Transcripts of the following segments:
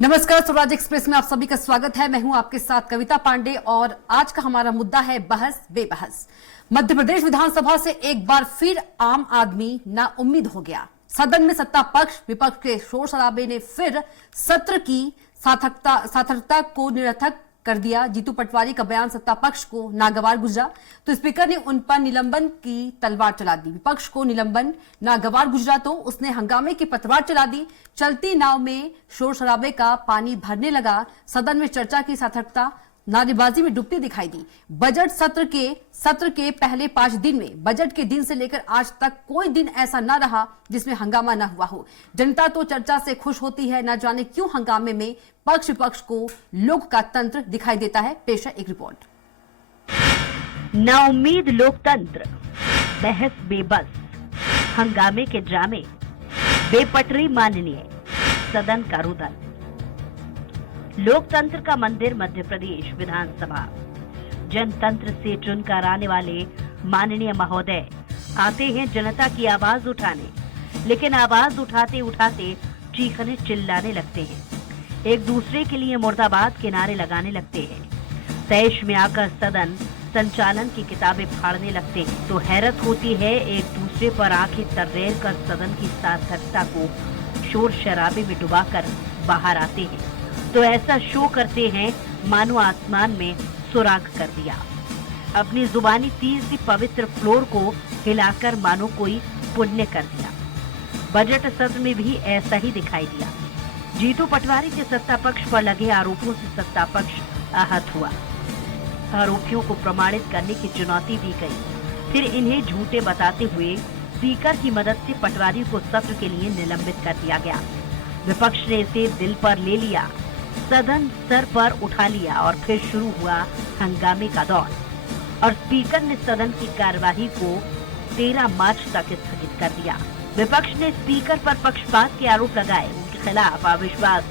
नमस्कार, स्वराज एक्सप्रेस में आप सभी का स्वागत है। मैं हूं आपके साथ कविता पांडे और आज का हमारा मुद्दा है बहस बेबहस। मध्य प्रदेश विधानसभा से एक बार फिर आम आदमी नाउम्मीद हो गया। सदन में सत्ता पक्ष विपक्ष के शोर शराबे ने फिर सत्र की सार्थकता को निरर्थक कर दिया। जीतू पटवारी का बयान सत्ता पक्ष को नागवार गुजरा तो स्पीकर ने उन पर निलंबन की तलवार चला दी। विपक्ष को निलंबन नागवार गुजरा तो उसने हंगामे की पतवार चला दी। चलती नाव में शोर शराबे का पानी भरने लगा। सदन में चर्चा की सार्थकता नारेबाजी में डूबती दिखाई दी। बजट सत्र के पहले 5 दिन में बजट के दिन से लेकर आज तक कोई दिन ऐसा न रहा जिसमें हंगामा न हुआ हो। जनता तो चर्चा से खुश होती है, न जाने क्यों हंगामे में पक्ष विपक्ष को लोक का तंत्र दिखाई देता है। पेश है एक रिपोर्ट। नाउम्मीद लोकतंत्र, बहस बेबस, हंगामे के ड्रामे, बेपटरी माननीय, सदन का रुदन। लोकतंत्र का मंदिर मध्य प्रदेश विधानसभा। जनतंत्र से चुनकर आने वाले माननीय महोदय आते हैं जनता की आवाज उठाने, लेकिन आवाज उठाते उठाते चीखने चिल्लाने लगते हैं। एक दूसरे के लिए मुर्दाबाद के नारे लगाने लगते हैं। तैश में आकर सदन संचालन की किताबें फाड़ने लगते हैं तो हैरत होती है। एक दूसरे पर आंखें तर्रेर कर सदन की सार्थकता को शोर शराबे में डुबाकर बाहर आते हैं तो ऐसा शो करते हैं मानो आसमान में सुराग कर दिया। अपनी जुबानी तीर सी पवित्र फ्लोर को हिलाकर मानो कोई पुण्य कर दिया। बजट सत्र में भी ऐसा ही दिखाई दिया। जीतू पटवारी के सत्ता पक्ष पर लगे आरोपों से सत्ता पक्ष आहत हुआ। आरोपियों को प्रमाणित करने की चुनौती दी गई। फिर इन्हें झूठे बताते हुए स्पीकर की मदद से पटवारी को सत्र के लिए निलंबित कर दिया गया। विपक्ष ने इसे दिल पर ले लिया, सदन सर पर उठा लिया और फिर शुरू हुआ हंगामे का दौर और स्पीकर ने सदन की कार्यवाही को 13 मार्च तक स्थगित कर दिया। विपक्ष ने स्पीकर पर पक्षपात के आरोप लगाए, उनके खिलाफ अविश्वास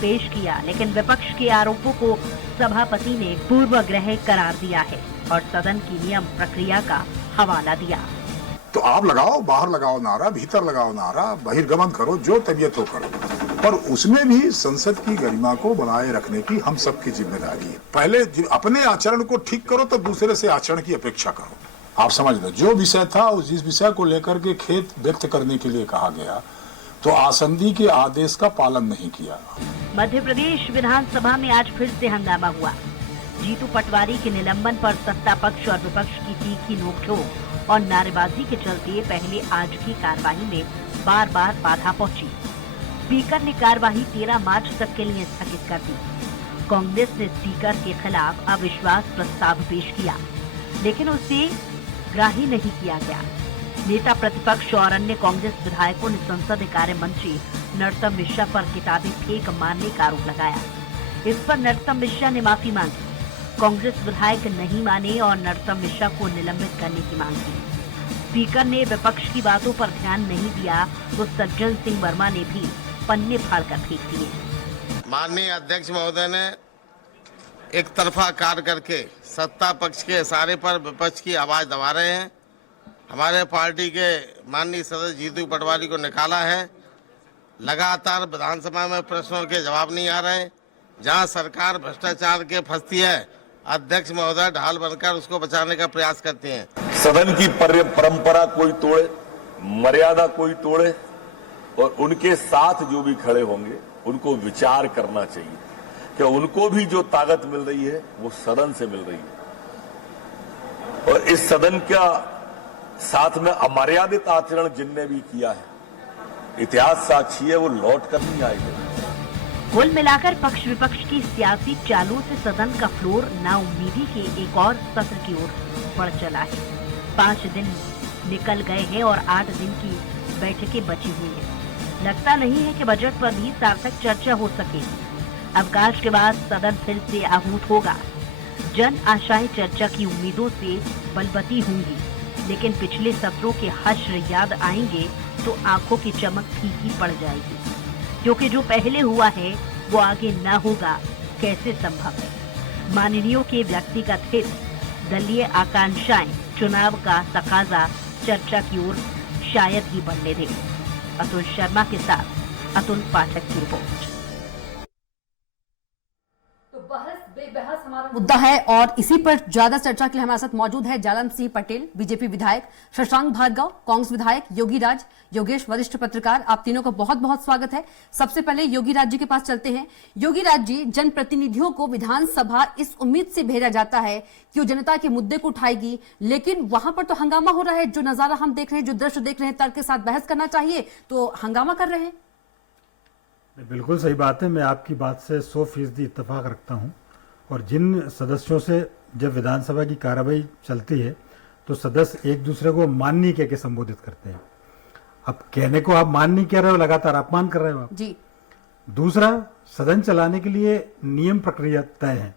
पेश किया, लेकिन विपक्ष के आरोपों को सभापति ने पूर्वग्रह करार दिया है और सदन की नियम प्रक्रिया का हवाला दिया। तो आप लगाओ, बाहर लगाओ नारा, भीतर लगाओ नारा, बहिर्गमन करो, जो तबीयत हो करो, पर उसमें भी संसद की गरिमा को बनाए रखने की हम सबकी जिम्मेदारी है। पहले अपने आचरण को ठीक करो तो दूसरे से आचरण की अपेक्षा करो। आप समझ लो, जो विषय था जिस विषय को लेकर के खेद व्यक्त करने के लिए कहा गया तो आसंदी के आदेश का पालन नहीं किया। मध्य प्रदेश विधानसभा में आज फिर से हंगामा हुआ। जीतू पटवारी के निलंबन पर सत्ता पक्ष और विपक्ष की तीखी नोकझोंक और नारेबाजी के चलते पहले आज की कार्यवाही में बार बार बाधा पहुंची। स्पीकर ने कार्यवाही 13 मार्च तक के लिए स्थगित कर दी। कांग्रेस ने स्पीकर के खिलाफ अविश्वास प्रस्ताव पेश किया, लेकिन उसे ग्राह्य नहीं किया गया। नेता प्रतिपक्ष और अन्य कांग्रेस विधायकों ने संसदीय कार्य मंत्री नरोत्तम मिश्रा पर किताबें फेंक मारने का आरोप लगाया। इस पर नरोत्तम मिश्रा ने माफी मांगी। कांग्रेस विधायक नहीं माने और नरोत्तम मिश्रा को निलंबित करने की मांग की। स्पीकर ने विपक्ष की बातों पर ध्यान नहीं दिया तो सज्जन सिंह वर्मा ने भी पन्ने फाड़कर फेंक दिए। माननीय अध्यक्ष महोदय ने एक तरफा कार्य करके सत्ता पक्ष के इशारे पर विपक्ष की आवाज दबा रहे हैं। हमारे पार्टी के माननीय सदस्य जीतू पटवारी को निकाला है। लगातार विधानसभा में प्रश्नों के जवाब नहीं आ रहे। जहां सरकार भ्रष्टाचार के फंसती है, अध्यक्ष महोदय ढाल बनकर उसको बचाने का प्रयास करते हैं। सदन की परंपरा कोई तोड़े, मर्यादा कोई तोड़े और उनके साथ जो भी खड़े होंगे उनको विचार करना चाहिए कि उनको भी जो ताकत मिल रही है वो सदन से मिल रही है। और इस सदन का साथ में अमर्यादित आचरण जिनने भी किया है, इतिहास साक्षी है, वो लौट कर नहीं आएगा। कुल मिलाकर पक्ष विपक्ष की सियासी चालों से सदन का फ्लोर नाउम्मीदी के एक और सत्र की ओर बढ़ चला है। 5 दिन निकल गए हैं और 8 दिन की बैठकें बची हुई हैं। लगता नहीं है कि बजट पर भी सार्थक चर्चा हो सके। अवकाश के बाद सदन फिर से आहूत होगा। जन आशाएं चर्चा की उम्मीदों से बलबती होंगी, लेकिन पिछले सत्रों के हश्र याद आएंगे तो आंखों की चमक फीकी पड़ जाएगी, क्योंकि जो पहले हुआ है वो आगे न होगा कैसे संभव है। माननीयों के व्यक्तिगत हित, दलीय आकांक्षाएं, चुनाव का तकाजा चर्चा की ओर शायद ही बढ़ने दें। अतुल शर्मा के साथ अतुल पाठक की रिपोर्ट। बेबहस हमारा मुद्दा है और इसी पर ज्यादा चर्चा के लिए हमारे साथ मौजूद है जालम सिंह पटेल, बीजेपी विधायक, शशांक भार्गव, कांग्रेस विधायक, योगी राज, योगेश, वरिष्ठ पत्रकार। आप तीनों का बहुत बहुत स्वागत है। सबसे पहले योगी राज जी के पास चलते हैं। योगी राज जी, जनप्रतिनिधियों को विधानसभा इस उम्मीद से भेजा जाता है कि वो जनता के मुद्दे को उठाएगी, लेकिन वहां पर तो हंगामा हो रहा है। जो नजारा हम देख रहे हैं, जो दृश्य देख रहे हैं, तर्क के साथ बहस करना चाहिए तो हंगामा कर रहे हैं। बिल्कुल सही बात है। मैं आपकी बात से 100% इत्तेफाक रखता हूं। और जिन सदस्यों से जब विधानसभा की कार्रवाई चलती है तो सदस्य एक दूसरे को माननीय कह के संबोधित करते हैं। अब कहने को आप माननीय कह रहे हो, लगातार अपमान कर रहे हो आप जी। दूसरा, सदन चलाने के लिए नियम प्रक्रिया तय है।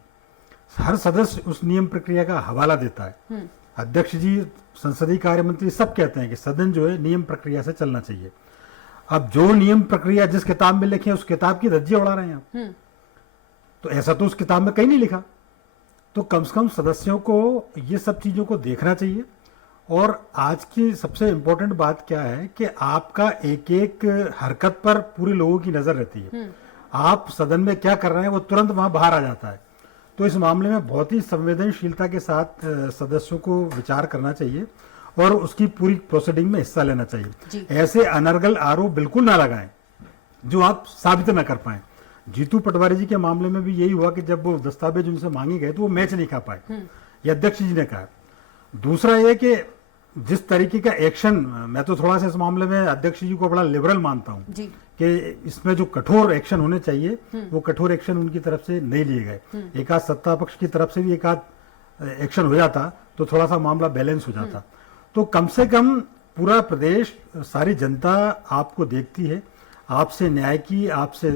हर सदस्य उस नियम प्रक्रिया का हवाला देता है। अध्यक्ष जी, संसदीय कार्य मंत्री सब कहते हैं कि सदन जो है नियम प्रक्रिया से चलना चाहिए। अब जो नियम प्रक्रिया जिस किताब में लिखी है उस किताब की धज्जियां उड़ा रहे हैं आप। तो ऐसा तो उस किताब में कहीं नहीं लिखा। तो कम से कम सदस्यों को ये सब चीजों को देखना चाहिए। और आज की सबसे इंपॉर्टेंट बात क्या है कि आपका एक एक हरकत पर पूरे लोगों की नजर रहती है। आप सदन में क्या कर रहे हैं वो तुरंत वहां बाहर आ जाता है। तो इस मामले में बहुत ही संवेदनशीलता के साथ सदस्यों को विचार करना चाहिए और उसकी पूरी प्रोसीडिंग में हिस्सा लेना चाहिए। ऐसे अनर्गल आरोप बिल्कुल ना लगाएं जो आप साबित ना कर पाए। जीतू पटवारी जी के मामले में भी यही हुआ कि जब वो दस्तावेज उनसे मांगे गए तो वो मैच नहीं खा पाए, ये अध्यक्ष जी ने कहा। दूसरा ये कि जिस तरीके का एक्शन, मैं तो थोड़ा सा इस मामले में अध्यक्ष जी को बड़ा लिबरल मानता हूं कि इसमें जो कठोर एक्शन होने चाहिए वो कठोर एक्शन उनकी तरफ से नहीं लिए गए। एक आध सत्ता पक्ष की तरफ से भी एक आध एक्शन हो जाता तो थोड़ा सा मामला बैलेंस हो जाता। तो कम से कम पूरा प्रदेश, सारी जनता आपको देखती है, आपसे न्याय की, आपसे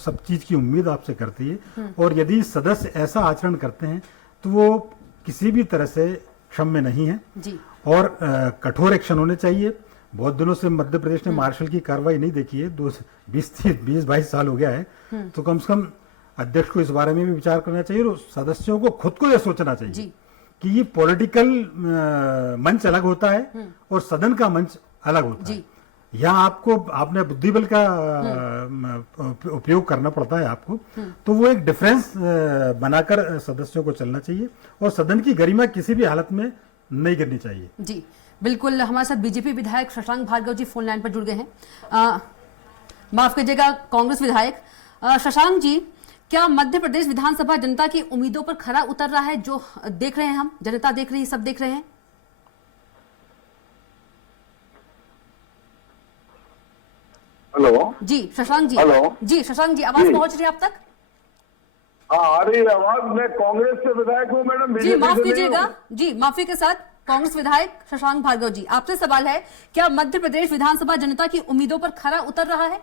सब चीज की उम्मीद आपसे करती है। और यदि सदस्य ऐसा आचरण करते हैं तो वो किसी भी तरह से क्षम्य नहीं है जी। और कठोर एक्शन होने चाहिए। बहुत दिनों से मध्य प्रदेश ने मार्शल की कार्रवाई नहीं देखी है, 20-22 साल हो गया है। तो कम से कम अध्यक्ष को इस बारे में भी विचार करना चाहिए और सदस्यों को खुद को यह सोचना चाहिए कि ये पॉलिटिकल मंच अलग होता है और सदन का मंच अलग होता है। यहाँ आपने बुद्धिबल का उपयोग करना पड़ता है आपको। तो वो एक डिफरेंस बनाकर सदस्यों को चलना चाहिए और सदन की गरिमा किसी भी हालत में नहीं गिरनी चाहिए। जी बिल्कुल। हमारे साथ बीजेपी विधायक शशांक भार्गव जी फोन लाइन पर जुड़ गए हैं। माफ कीजिएगा, कांग्रेस विधायक शशांक जी, क्या मध्य प्रदेश विधानसभा जनता की उम्मीदों पर खरा उतर रहा है? जो देख रहे हैं हम, जनता देख रही है, सब देख रहे हैं। हेलो जी शशांक जी। हेलो जी शशांक जी, आवाज पहुंच रही है आप तक? हाँ, आ रही है आवाज। मैं कांग्रेस से विधायक हूँ मैडम। जी माफ कीजिएगा, जी माफी के साथ कांग्रेस विधायक शशांक भार्गव जी, आपसे सवाल है, क्या मध्य प्रदेश विधानसभा जनता की उम्मीदों पर खरा उतर रहा है?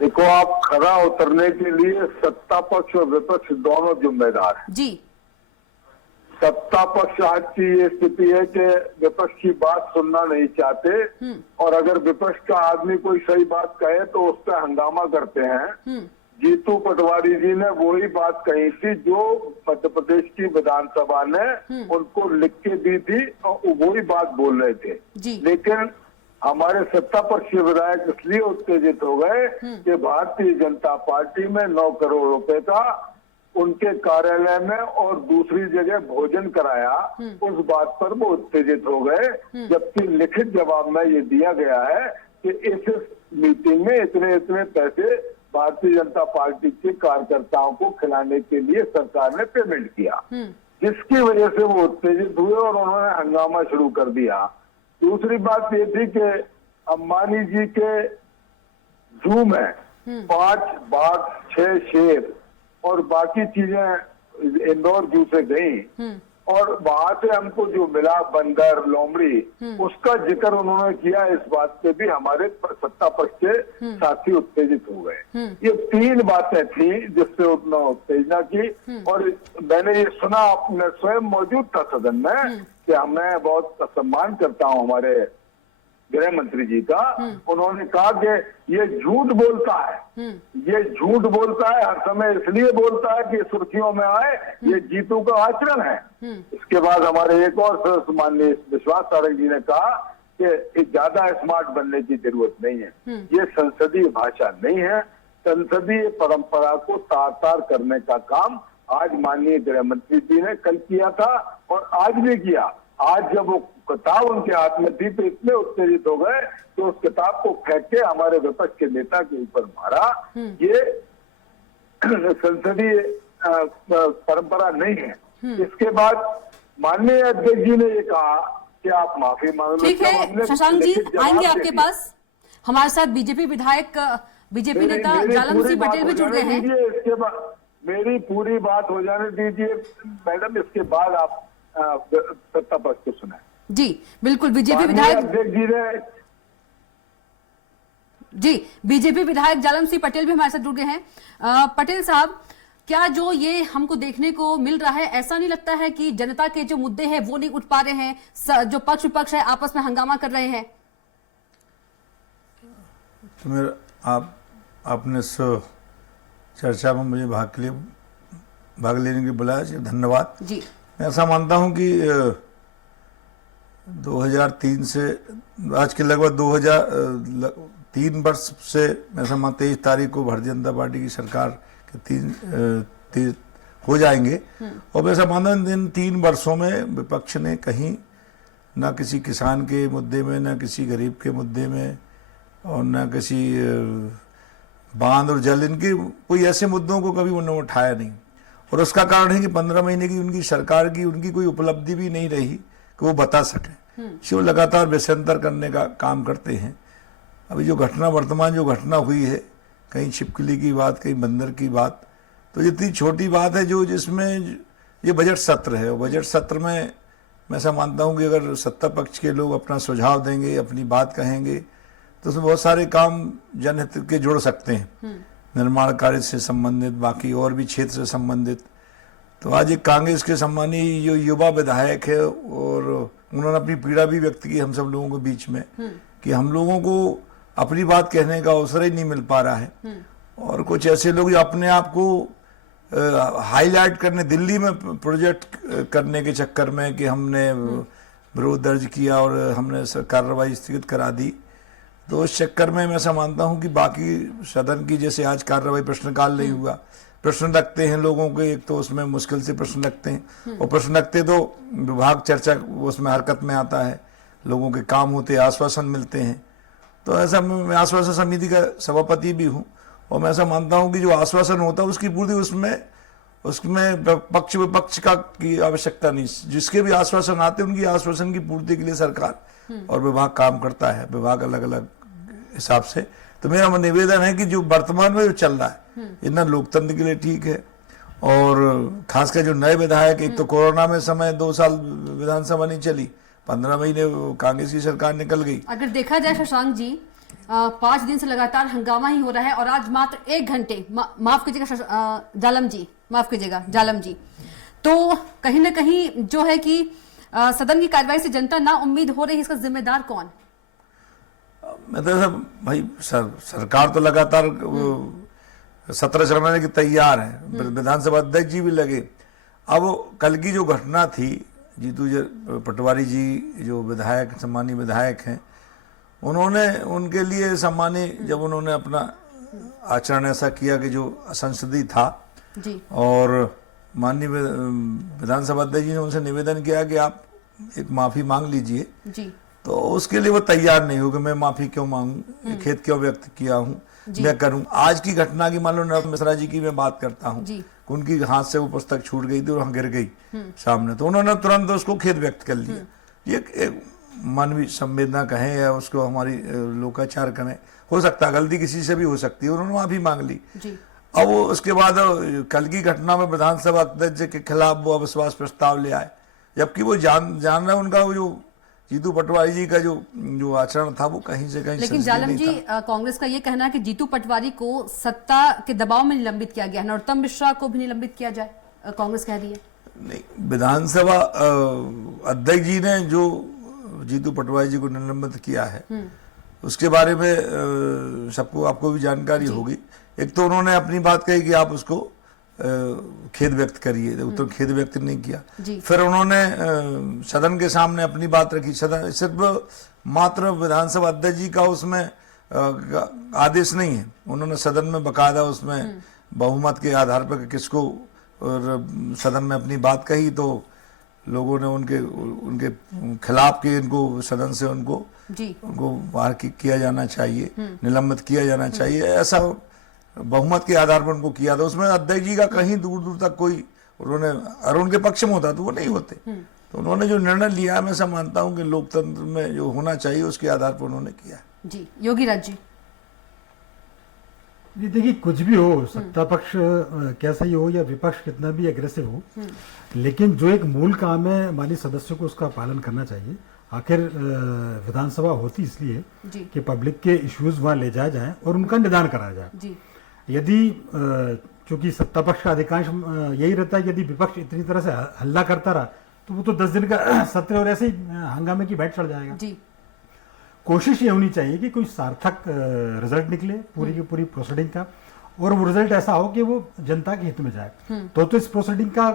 देखो, आप खरा उतरने के लिए सत्ता पक्ष और विपक्ष दोनों जिम्मेदार हैं। जी। सत्ता पक्ष आज की ये स्थिति है कि विपक्ष की बात सुनना नहीं चाहते और अगर विपक्ष का आदमी कोई सही बात कहे तो उस पर हंगामा करते हैं। जीतू पटवारी जी ने वही बात कही थी जो मध्य प्रदेश की विधानसभा ने उनको लिख के दी थी और वही बात बोल रहे थे। लेकिन हमारे सत्ता पक्ष के विधायक इसलिए उत्तेजित हो गए कि भारतीय जनता पार्टी में 9 करोड़ रुपए का उनके कार्यालय में और दूसरी जगह भोजन कराया, उस बात पर वो उत्तेजित हो गए। जबकि लिखित जवाब में ये दिया गया है कि इस मीटिंग में इतने इतने पैसे भारतीय जनता पार्टी के कार्यकर्ताओं को खिलाने के लिए सरकार ने पेमेंट किया, जिसकी वजह से वो उत्तेजित हुए और उन्होंने हंगामा शुरू कर दिया। दूसरी बात ये थी कि अंबानी जी के जू में 5 बाघ, 6 शेर और बाकी चीजें इंदौर जू से गई और वहां से हमको जो मिला बंदर, लोमड़ी, उसका जिक्र उन्होंने किया। इस बात पे भी हमारे सत्ता पक्ष के साथी उत्तेजित हो गए। ये 3 बातें थी जिससे उतना उत्तेजना की। और मैंने ये सुना, आपने स्वयं मौजूद था सदन में, कि मैं बहुत सम्मान करता हूँ हमारे गृह मंत्री जी का। उन्होंने कहा कि ये झूठ बोलता है, ये झूठ बोलता है, हर समय इसलिए बोलता है कि सुर्खियों में आए, ये जीतू का आचरण है। इसके बाद हमारे एक और सदस्य माननीय विश्वास सारंग जी ने कहा कि ज्यादा स्मार्ट बनने की जरूरत नहीं है, ये संसदीय भाषा नहीं है। संसदीय परंपरा को तार-तार करने का काम आज माननीय गृह मंत्री जी ने कल किया था और आज भी किया। आज जब वो किताब उनके हाथ में थी तो इतने उत्तेजित हो गए तो उस किताब को फेंक के हमारे विपक्ष के नेता के ऊपर मारा। ये संसदीय परंपरा नहीं है। इसके बाद माननीय अध्यक्ष जी ने ये कहा कि आप माफी मांग लो। ठीक है शशांक जी, आएंगे आपके पास। हमारे साथ बीजेपी विधायक, बीजेपी नेता जालम सिंह पटेल भी जुड़ गए हैं। इसके बाद मेरी पूरी बात हो जाने दीजिए मैडम, इसके बाद आप सत्ता पक्ष को सुनाए। जी बिल्कुल, बीजेपी विधायक अध्यक्ष जी ने जी बीजेपी विधायक जालम सिंह पटेल भी हमारे साथ जुड़ गए हैं। पटेल साहब, क्या जो ये हमको देखने को मिल रहा है, ऐसा नहीं लगता है कि जनता के जो मुद्दे हैं वो नहीं उठ पा रहे हैं, जो पक्ष विपक्ष है आपस में हंगामा कर रहे हैं? तो मेरा आपने इस चर्चा में मुझे भाग लेने के लिए बुलाया, धन्यवाद जी। मैं ऐसा मानता हूं कि 2003 से आज के लगभग 2003 वर्ष से मैं ऐसा मानता 23 तारीख को भारतीय जनता पार्टी की सरकार के 3 हो जाएंगे और मैं ऐसा मानता हूं इन 3 वर्षों में विपक्ष ने कहीं ना किसी किसान के मुद्दे में, ना किसी गरीब के मुद्दे में और ना किसी बांध और जल, इनके कोई ऐसे मुद्दों को कभी उन्होंने उठाया नहीं। और उसका कारण है कि 15 महीने की उनकी सरकार की उनकी कोई उपलब्धि भी नहीं रही कि वो बता सके। वो लगातार व्यसंतर करने का काम करते हैं। अभी जो घटना वर्तमान जो घटना हुई है, कहीं छिपकली की बात, कहीं बंदर की बात, तो इतनी छोटी बात है जो जिसमें ये बजट सत्र है। बजट सत्र में मैं ऐसा मानता हूँ कि अगर सत्ता पक्ष के लोग अपना सुझाव देंगे, अपनी बात कहेंगे, तो उसमें बहुत सारे काम जनहित के जुड़ सकते हैं, निर्माण कार्य से संबंधित, बाकी और भी क्षेत्र से संबंधित। तो आज एक कांग्रेस के सम्मानीय जो युवा विधायक है और उन्होंने अपनी पीड़ा भी व्यक्त की हम सब लोगों के बीच में कि हम लोगों को अपनी बात कहने का अवसर ही नहीं मिल पा रहा है। और कुछ ऐसे लोग जो अपने आप को हाईलाइट करने, दिल्ली में प्रोजेक्ट करने के चक्कर में कि हमने विरोध दर्ज किया और हमने कार्रवाई स्थगित करा दी, तो उस चक्कर में मैं ऐसा मानता हूं कि बाकी सदन की जैसे आज कार्रवाई प्रश्नकाल नहीं हुआ, प्रश्न रखते हैं लोगों के, एक तो उसमें मुश्किल से प्रश्न रखते हैं और प्रश्न रखते तो विभाग चर्चा उसमें हरकत में आता है, लोगों के काम होते, आश्वासन मिलते हैं। तो ऐसा मैं आश्वासन समिति का सभापति भी हूँ और मैं ऐसा मानता हूँ कि जो आश्वासन होता है उसकी पूर्ति उसमें पक्ष विपक्ष का की आवश्यकता नहीं, जिसके भी आश्वासन आते हैं उनकी आश्वासन की पूर्ति के लिए सरकार और विभाग काम करता है, विभाग अलग अलग हिसाब से। तो मेरा निवेदन है कि जो वर्तमान में जो चल रहा है ये ना लोकतंत्र के लिए ठीक है और खासकर जो नए विधायक, एक तो कोरोना में समय 2 साल विधानसभा नहीं चली, 15 महीने कांग्रेस की सरकार निकल गई। अगर देखा जाए शशांक जी, 5 दिन से लगातार हंगामा ही हो रहा है और आज मात्र 1 घंटे, माफ कीजिएगा जालम जी, माफ कीजिएगा जालम जी, तो कहीं ना कहीं जो है कि सदन की कार्रवाई से जनता ना उम्मीद हो रही है, इसका जिम्मेदार कौन? मैं तो भाई सरकार तो लगातार सत्र चलाने की तैयार है, विधानसभा अध्यक्ष जी भी लगे। अब कल की जो घटना थी, जीतू पटवारी जी जो विधायक, सम्मानीय विधायक हैं, उन्होंने उनके लिए सम्मानीय, जब उन्होंने अपना आचरण ऐसा किया कि जो असंसदीय था जी, और माननीय विधानसभा अध्यक्ष जी ने उनसे निवेदन किया कि आप एक माफी मांग लीजिए जी, तो उसके लिए वो तैयार नहीं हो कि मैं माफी क्यों मांगू, खेद क्यों व्यक्त किया हूँ, मैं करूँ। आज की घटना की मान लो नरोत्तम मिश्रा जी की मैं बात करता हूँ, उनकी हाथ से वो पुस्तक छूट गई थी और वहां गिर गई सामने, तो उन्होंने तुरंत उसको खेद व्यक्त कर लिया। ये एक मानवीय संवेदना कहें या उसको हमारी लोकाचार कहें, हो सकता है गलती किसी से भी हो सकती है, उन्होंने माफी मांग ली। अब वो उसके बाद कल की घटना में विधानसभा अध्यक्ष के खिलाफ वो अविश्वास प्रस्ताव ले आए, जबकि वो जान रहे उनका वो जो जीतू पटवारी जी का जो आचरण था वो कहीं से कहीं। लेकिन जालम जी, कांग्रेस का ये कहना है कि जीतू पटवारी को सत्ता के दबाव में निलंबित किया गया है, नरोत्तम मिश्रा को भी निलंबित किया जाए, कांग्रेस कह रही है। नहीं, विधानसभा अध्यक्ष जी ने जो जीतू पटवारी जी को निलंबित किया है उसके बारे में सबको, आपको भी जानकारी होगी। एक तो उन्होंने अपनी बात कही कि आप उसको खेद व्यक्त करिए, तो खेद व्यक्त नहीं किया। फिर उन्होंने सदन के सामने अपनी बात रखी, सदन सिर्फ मात्र विधानसभा अध्यक्ष जी का उसमें आदेश नहीं है। उन्होंने सदन में बकायदा उसमें बहुमत के आधार पर किसको और सदन में अपनी बात कही, तो लोगों ने उनके खिलाफ के इनको सदन से उनको बाहर किया जाना चाहिए, निलंबित किया जाना चाहिए, ऐसा बहुमत के आधार पर उनको किया था। उसमें अध्यक्ष जी का कहीं दूर दूर तक कोई उन्होंने अगर उनके पक्ष में होता तो वो नहीं होते। तो उन्होंने जो निर्णय लिया, मैं ऐसा मानता हूं कि लोकतंत्र में जो होना चाहिए उसके आधार पर उन्होंने किया। जी योगी राज जी। जी देखिए, कुछ भी हो, सत्ता पक्ष कैसा ही हो या विपक्ष कितना भी एग्रेसिव हो, लेकिन जो एक मूल काम है माननीय सदस्यों को उसका पालन करना चाहिए। आखिर विधानसभा होती इसलिए कि पब्लिक के इश्यूज वहां ले जाए जाएं और उनका निदान कराया जाए। यदि चूंकि सत्ता पक्ष का अधिकांश यही रहता है, यदि विपक्ष इतनी तरह से हल्ला करता रहा तो वो तो 10 दिन का सत्र और ऐसे ही हंगामे की भेंट चढ़ जाएगा। कोशिश ये होनी चाहिए कि कोई सार्थक रिजल्ट निकले पूरी की पूरी प्रोसीडिंग का, और वो रिजल्ट ऐसा हो कि वो जनता के हित में जाए। तो इस प्रोसीडिंग का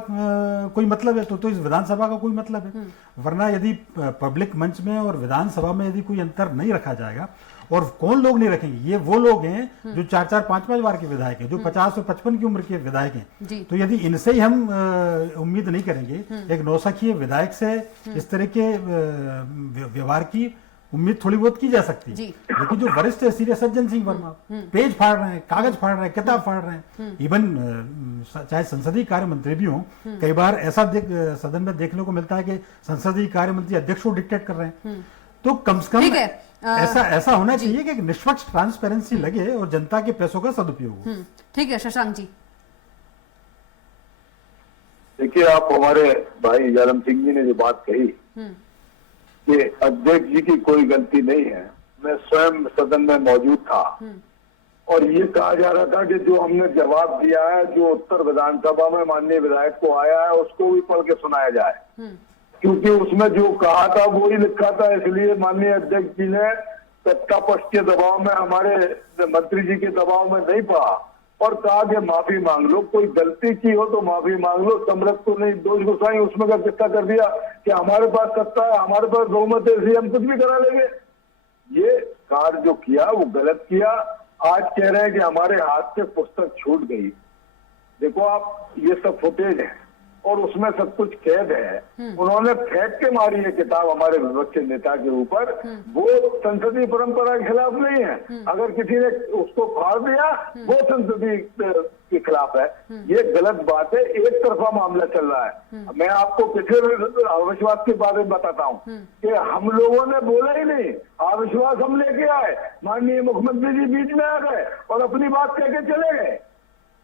कोई मतलब है, तो इस विधानसभा का कोई मतलब है। वरना यदि पब्लिक मंच में और विधानसभा में यदि कोई अंतर नहीं रखा जाएगा, और कौन लोग नहीं रखेंगे, ये वो लोग हैं जो 4-4, 5-5 बार के विधायक हैं, जो 50 और 55 की उम्र के विधायक हैं। तो यदि इनसे ही हम उम्मीद नहीं करेंगे, एक नौसखिए विधायक से इस तरह के व्यवहार की उम्मीद थोड़ी बहुत की जा सकती है। लेकिन जो वरिष्ठ है सीरियस सज्जन सिंह वर्मा पेज फाड़ रहे हैं, कागज फाड़ रहे हैं, किताब फाड़ रहे हैं, इवन चाहे संसदीय कार्य मंत्री भी हों, कई बार ऐसा सदन में देखने को मिलता है कि संसदीय कार्य मंत्री अध्यक्ष को डिक्टेट कर रहे हैं। तो कम से कम ऐसा होना चाहिए कि निष्पक्ष ट्रांसपेरेंसी लगे और जनता के पैसों का सदुपयोग हो। ठीक है शशांक जी। देखिए, आप हमारे भाई जालम सिंह जी ने जो बात कही कि अध्यक्ष जी की कोई गलती नहीं है, मैं स्वयं सदन में मौजूद था और ये कहा जा रहा था कि जो हमने जवाब दिया है, जो उत्तर विधानसभा में माननीय विधायक को आया है, उसको भी पढ़ के सुनाया जाए, क्योंकि उसमें जो कहा था वो ही लिखा था। इसलिए माननीय अध्यक्ष जी ने सत्ता पक्ष के दबाव में, हमारे मंत्री जी के दबाव में नहीं पड़ा और कहा कि माफी मांग लो, कोई गलती की हो तो माफी मांग लो, समरस को नहीं दोष गुसाई उसमें का किस्सा कर दिया कि हमारे पास सत्ता है, हमारे पास बहुमत है, इसलिए हम कुछ भी करा लेंगे। ये कार्य जो किया वो गलत किया। आज कह रहे हैं कि हमारे हाथ से पुस्तक छूट गई। देखो आप, ये सब फुटेज है और उसमें सब कुछ कैद है। उन्होंने फेंक के मारी है किताब हमारे विपक्षी नेता के ऊपर, वो संसदीय परंपरा के खिलाफ नहीं है। अगर किसी ने उसको फाड़ दिया वो संसदीय के खिलाफ है। ये गलत बात है, एक तरफा मामला चल रहा है। मैं आपको पिछले अविश्वास के बारे में बताता हूँ कि हम लोगों ने बोला ही नहीं, अविश्वास हम लेके आए, माननीय मुख्यमंत्री जी बीच में आ गए और अपनी बात कह के चले गए।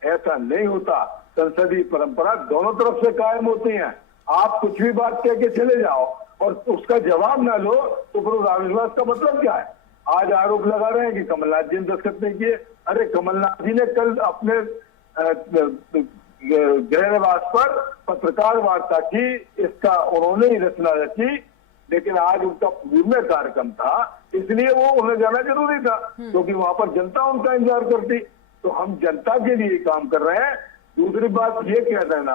ऐसा नहीं होता। संसदीय परंपरा दोनों तरफ से कायम होती है। आप कुछ भी बात कह के चले जाओ और उसका जवाब ना लो तो फिर उस अविश्वास का मतलब क्या है? आज आरोप लगा रहे हैं कि कमलनाथ जी ने दस्तखत नहीं किए। अरे कमलनाथ जी ने कल अपने गृह निवास पर पत्रकार वार्ता की, इसका उन्होंने ही रचना रची, लेकिन आज उनका पूर्ण कार्यक्रम था, इसलिए वो उन्हें जाना जरूरी था, क्योंकि वहां पर जनता उनका इंतजार करती। तो हम जनता के लिए काम कर रहे हैं। दूसरी बात ये कह देना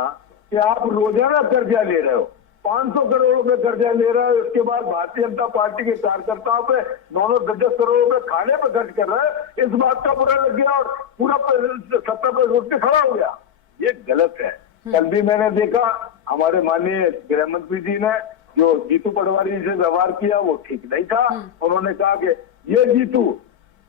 कि आप रोजाना कर्जा ले रहे हो, 500 करोड़ रुपए कर्जा ले रहे हो, इसके बाद भारतीय जनता पार्टी के कार्यकर्ताओं पे 9-10 करोड़ रुपए खाने पे खर्च कर रहे हैं, इस बात का बुरा लग गया और पूरा सत्ता पर उठ के खड़ा हो गया। ये गलत है। कल भी मैंने देखा हमारे माननीय गृह मंत्री जी ने जो जीतू पटवारी से व्यवहार किया वो ठीक नहीं था। उन्होंने कहा कि ये जीतू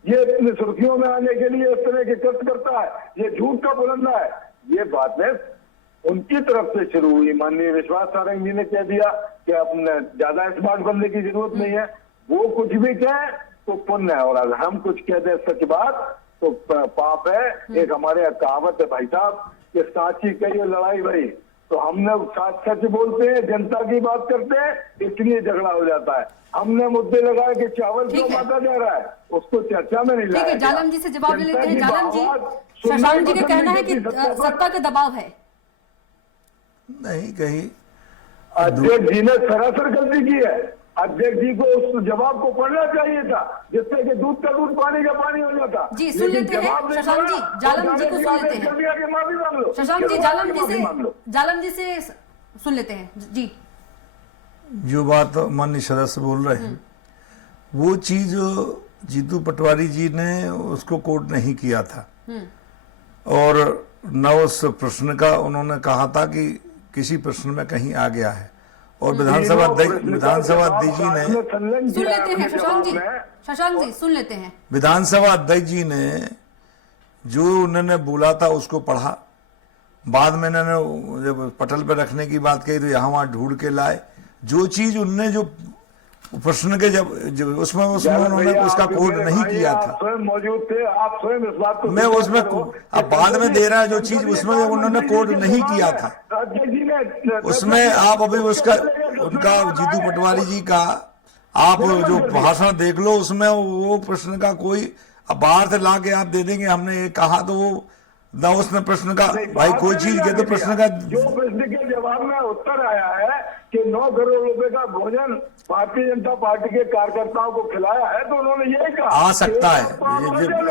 ये इतनी सुर्खियों में आने के लिए इस तरह के कष्ट करता है, ये झूठ का बुलंदा है। ये बातें उनकी तरफ से शुरू हुई। माननीय विश्वास सारंग जी ने कह दिया कि अपने ज्यादा स्मार्ट बनने की जरूरत नहीं है। वो कुछ भी कहे तो पुण्य है, और अगर हम कुछ कह दें सच बात तो पाप है। एक हमारे यहाँ कहावत है भाई साहब कि साची कही और लड़ाई भई, तो हमने सच बोलते हैं, जनता की बात करते हैं, इसलिए झगड़ा हो जाता है। हमने मुद्दे लगाए कि चावल क्यों मांगा जा रहा है, उसको चर्चा में नहीं लाया। ठीक है, जालम जी से जवाब ले लेते हैं। जालम जी, शशांक जी का कहना है कि सत्ता का दबाव है। नहीं, कहीं अध्यक्ष जी ने सरासर गलती की है। अध्यक्ष जी को उस जवाब को पढ़ना चाहिए था, जिससे कि दूध का दूध पानी का पानी हो जाता। जी सुन लेते हैं शशांक जी, जालम जी को सुन लेते हैं। माफी मांग लो शशांक जी, जालम जी से सुन लेते हैं। जी, जो बात माननीय सदस्य बोल रहे हैं वो चीज जीतू पटवारी जी ने उसको कोट नहीं किया था और न उस प्रश्न का उन्होंने कहा था कि किसी प्रश्न में कहीं आ गया है और विधानसभा अध्यक्ष जी ने सुन लेते हैं शशांक जी सुन लेते हैं। विधानसभा अध्यक्ष जी ने जो उन्होंने बोला था उसको पढ़ा, बाद में इन्होंने जब पटल पर रखने की बात कही तो यहाँ वहां ढूंढ के लाए जो चीज उनने जो प्रश्न के जब उसमें उन्होंने उसका कोड नहीं किया था। आप स्वयं मौजूद थे, आप स्वयं इस बात को मैं उसमें अब बाद में दे रहा है जो चीज उसमें उन्होंने कोड नहीं किया था उसमें आप अभी उसका उनका जीतू पटवारी जी का आप जो भाषण देख लो उसमें वो प्रश्न का कोई अब बाहर से ला के आप दे देंगे हमने ये कहा तो वो ना उसने प्रश्न का भाई कोई चीज के तो प्रश्न का जो प्रश्न के जवाब में उत्तर आया है कि 9 करोड़ रुपए का भोजन भारतीय जनता पार्टी के कार्यकर्ताओं को खिलाया है तो उन्होंने यही कहा आ सकता है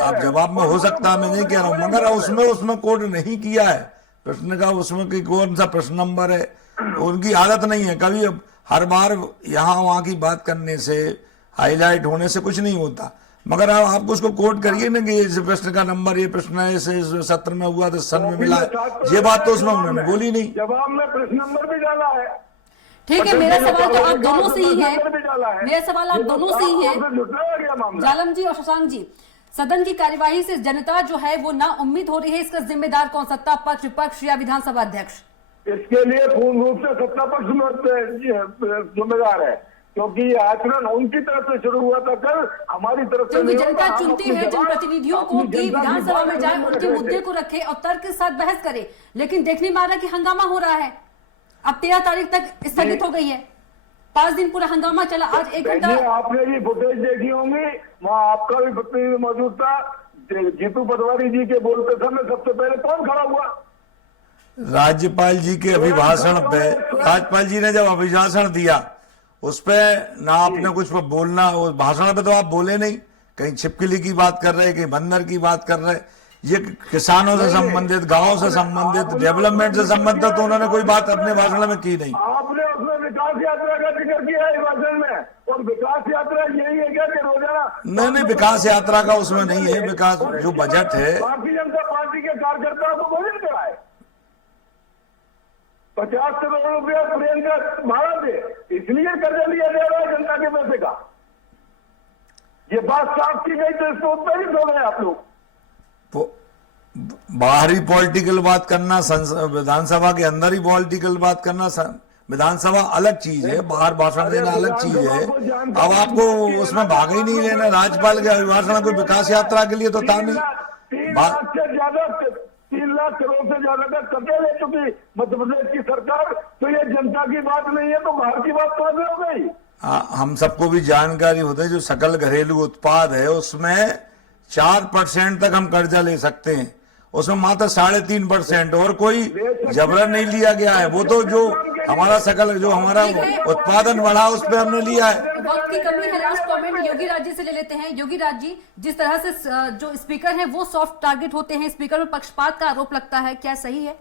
आप जवाब में हो सकता है, मैं नहीं कह रहा हूँ, मगर उसमें कोड नहीं किया है प्रश्न का उसमें कि कौन सा प्रश्न नंबर है। उनकी आदत नहीं है कभी अब हर बार यहाँ वहां की बात करने से हाईलाइट होने से कुछ नहीं होता, मगर आप उसको कोट करिए ना कि इस प्रश्न का नंबर ये प्रश्न है इस सत्र में हुआ तो सन में मिला ये बात तो उसमें उन्होंने बोली नहीं। जवाब में प्रश्न नंबर भी डाला है। ठीक है, मेरा सवाल तो आप दोनों से ही है, मेरा सवाल आप दोनों से ही है जालम जी और शशांक जी। सदन की कार्यवाही से जनता जो है वो ना उम्मीद हो रही है, इसका जिम्मेदार कौन, सत्ता पक्ष, विपक्ष या विधानसभा अध्यक्ष? इसके लिए पूर्ण रूप से सत्ता पक्ष जिम्मेदार है क्योंकि आचरण उनकी तरफ से शुरू हुआ था, कल हमारी तरफ से क्योंकि जनता चुनती है जिन प्रतिनिधियों को कि विधानसभा में जाए उनके मुद्दे को रखे और तर्क के साथ बहस करे, लेकिन देखने में आ रहा है कि हंगामा हो रहा है। अब 13 तारीख तक स्थगित हो गई है, 5 दिन पूरा हंगामा चला, आज 1 घंटा। आपने भी फुटेज देखी होंगी, वहाँ आपका भी प्रतिनिधि मौजूद था, जीतू पटवारी जी के बोलते समय सबसे पहले कौन खड़ा हुआ? राज्यपाल जी के अभिभाषण पे, राज्यपाल जी ने जब अभिभाषण दिया उस पे ना आपने कुछ पर बोलना, उस भाषण पे तो आप बोले नहीं, कहीं छिपकली की बात कर रहे, कहीं बंदर की बात कर रहे, ये किसानों से संबंधित, गांव से संबंधित, डेवलपमेंट से संबंधित तो उन्होंने कोई बात अपने भाषण में की नहीं। आपने उसमें विकास यात्रा का जिक्र किया है भाषण में, और विकास यात्रा यही है क्या कि रोजाना? नहीं, विकास यात्रा का उसमें नहीं है, विकास जो बजट है भारतीय जनता पार्टी के कार्यकर्ताओं को भोजन कराए, 50 करोड़ रुपया प्रियंका भाड़ा दे, इसलिए कर्जा लिया जा रहा है जनता के पैसे का। ये बात साफ की गई तो इसको उत्प्रेरित हो गए आप लोग। बाहरी पॉलिटिकल बात करना, विधानसभा के अंदर ही पॉलिटिकल बात करना, विधानसभा अलग चीज है, बाहर भाषण देना अलग चीज है। अब आपको उसमें भाग ही नहीं लेना, राज्यपाल के अभिभाषण कोई विकास यात्रा के लिए तो था नहीं। 3 लाख करोड़ से ज्यादा का कर्जा ले चुकी मध्य प्रदेश की सरकार, तो ये जनता की बात नहीं है तो बाहर की बात कैसे हो गई? हम सबको भी जानकारी होता है जो सकल घरेलू उत्पाद है उसमें 4% तक हम कर्जा ले सकते हैं, उसमें मात्र 3.5% और कोई जबरन नहीं लिया गया है। वो तो जो हमारा सकल जो हमारा उत्पादन बढ़ा उस पर हमने लिया है। वक्त की कमी है, लास्ट कमेंट योगी राज जी से ले लेते हैं। योगी राज जी, जिस तरह से जो स्पीकर हैं वो सॉफ्ट टारगेट होते हैं, स्पीकर में पक्षपात का आरोप लगता है, क्या सही है?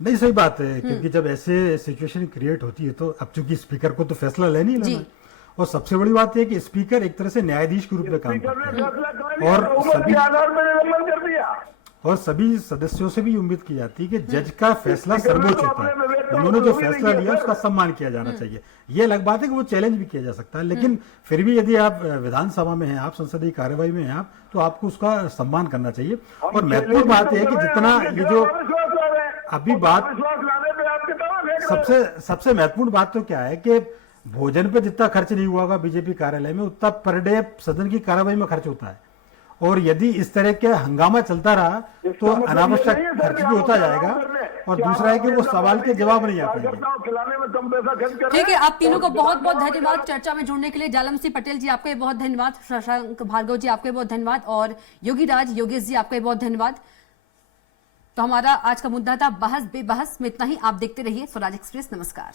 नहीं, सही बात है, क्योंकि जब ऐसे सिचुएशन क्रिएट होती है तो अब चूंकि स्पीकर को तो फैसला लेना ही लेना, और सबसे बड़ी बात है कि स्पीकर एक तरह से न्यायाधीश के रूप में काम करते हैं और सभी सदस्यों से भी उम्मीद की जाती है कि जज का फैसला सर्वोच्च होता है, उन्होंने जो फैसला लिया उसका सम्मान किया जाना चाहिए। ये अलग बात है कि वो चैलेंज भी किया जा सकता है, लेकिन फिर भी यदि आप विधानसभा में हैं, आप संसदीय कार्यवाही में हैं, आप तो आपको उसका सम्मान करना चाहिए। और महत्वपूर्ण बात है कि जितना ये जो अभी बात सबसे महत्वपूर्ण बात तो क्या है कि भोजन पे जितना खर्च नहीं हुआ होगा बीजेपी कार्यालय में, उतना पर डे सदन की कार्यवाही में खर्च होता है, और यदि इस तरह के हंगामा चलता रहा तो अनावश्यक खर्च भी होता जाएगा, और दूसरा है कि वो सवाल के जवाब नहीं आ पाएंगे। ठीक है, आप तीनों को बहुत बहुत धन्यवाद चर्चा में जुड़ने के लिए। जालम सिंह पटेल जी आपका बहुत धन्यवाद, शशांक भार्गव जी आपका बहुत धन्यवाद, और योगी राज योगेश जी आपका बहुत धन्यवाद। तो हमारा आज का मुद्दा था बहस बेबहस में इतना ही। आप देखते रहिए स्वराज एक्सप्रेस। नमस्कार।